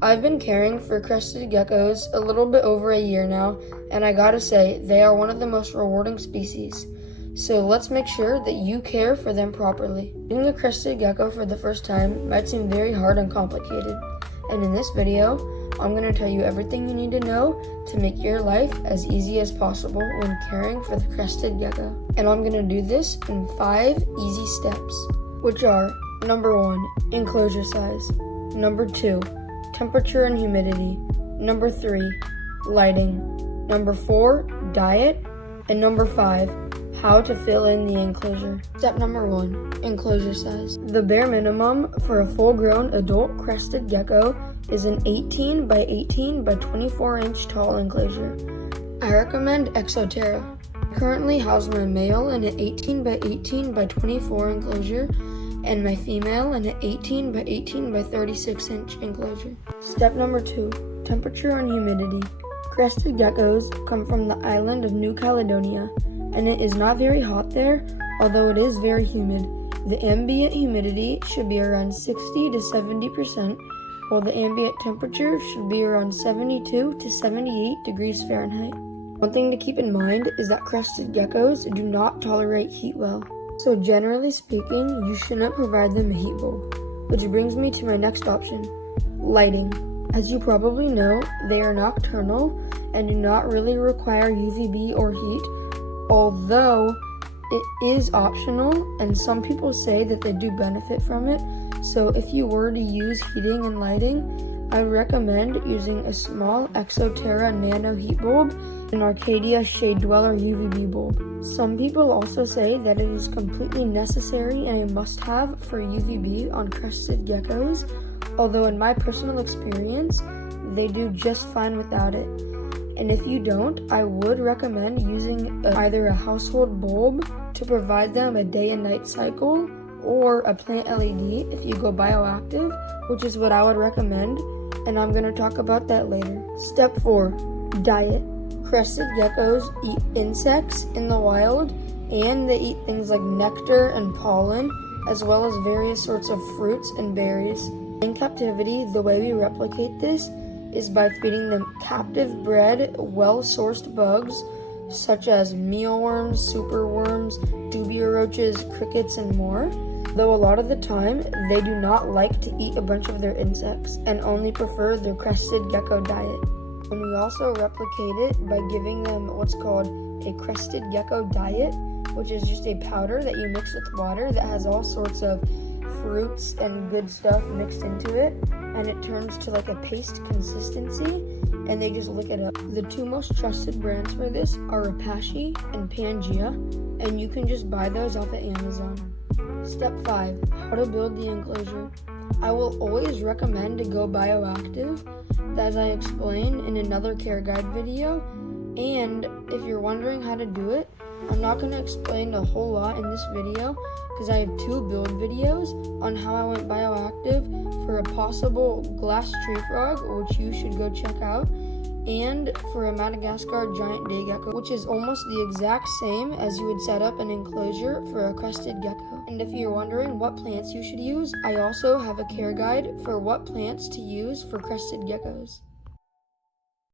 I've been caring for crested geckos a little bit over a year now, and I gotta say, they are one of the most rewarding species. So let's make sure that you care for them properly. Getting a crested gecko for the first time might seem very hard and complicated, and in this video, I'm going to tell you everything you need to know to make your life as easy as possible when caring for the crested gecko. And I'm going to do this in 5 easy steps, which are: number 1, enclosure size; number 2, temperature and humidity; number 3, lighting; number 4, diet; and number 5, how to fill in the enclosure. Step number 1, enclosure size. The bare minimum for a full-grown adult crested gecko is an 18 by 18 by 24 inch tall enclosure. I recommend Exoterra. I currently house my male in an 18 by 18 by 24 enclosure and my female in an 18 by 18 by 36 inch enclosure. Step number 2, temperature and humidity. Crested geckos come from the island of New Caledonia, and it is not very hot there, although it is very humid. The ambient humidity should be around 60 to 70%, while the ambient temperature should be around 72 to 78 degrees Fahrenheit. One thing to keep in mind is that crested geckos do not tolerate heat well. So generally speaking, you shouldn't provide them a heat bulb. Which brings me to my next option, lighting. As you probably know, they are nocturnal and do not really require UVB or heat, although it is optional and some people say that they do benefit from it. So if you were to use heating and lighting, I recommend using a small Exoterra Nano heat bulb and an Arcadia Shade Dweller UVB bulb. Some people also say that it is completely necessary and a must-have for UVB on crested geckos, although in my personal experience, they do just fine without it. And if you don't, I would recommend using either a household bulb to provide them a day and night cycle, or a plant LED if you go bioactive, which is what I would recommend, and I'm going to talk about that later. Step 4, diet. Crested geckos eat insects in the wild, and they eat things like nectar and pollen, as well as various sorts of fruits and berries. In captivity, the way we replicate this is by feeding them captive-bred, well-sourced bugs, such as mealworms, superworms, dubia roaches, crickets, and more. Though a lot of the time, they do not like to eat a bunch of their insects and only prefer their crested gecko diet. And we also replicate it by giving them what's called a crested gecko diet, which is just a powder that you mix with water that has all sorts of fruits and good stuff mixed into it, and it turns to like a paste consistency, and they just lick it up. The 2 most trusted brands for this are Apache and Pangea, and you can just buy those off of Amazon. Step 5, how to build the enclosure. I will always recommend to go bioactive, as I explain in another care guide video, and if you're wondering how to do it, I'm not going to explain a whole lot in this video because I have 2 build videos on how I went bioactive for a possible glass tree frog, which you should go check out, and for a Madagascar giant day gecko, which is almost the exact same as you would set up an enclosure for a crested gecko. And if you're wondering what plants you should use, I also have a care guide for what plants to use for crested geckos.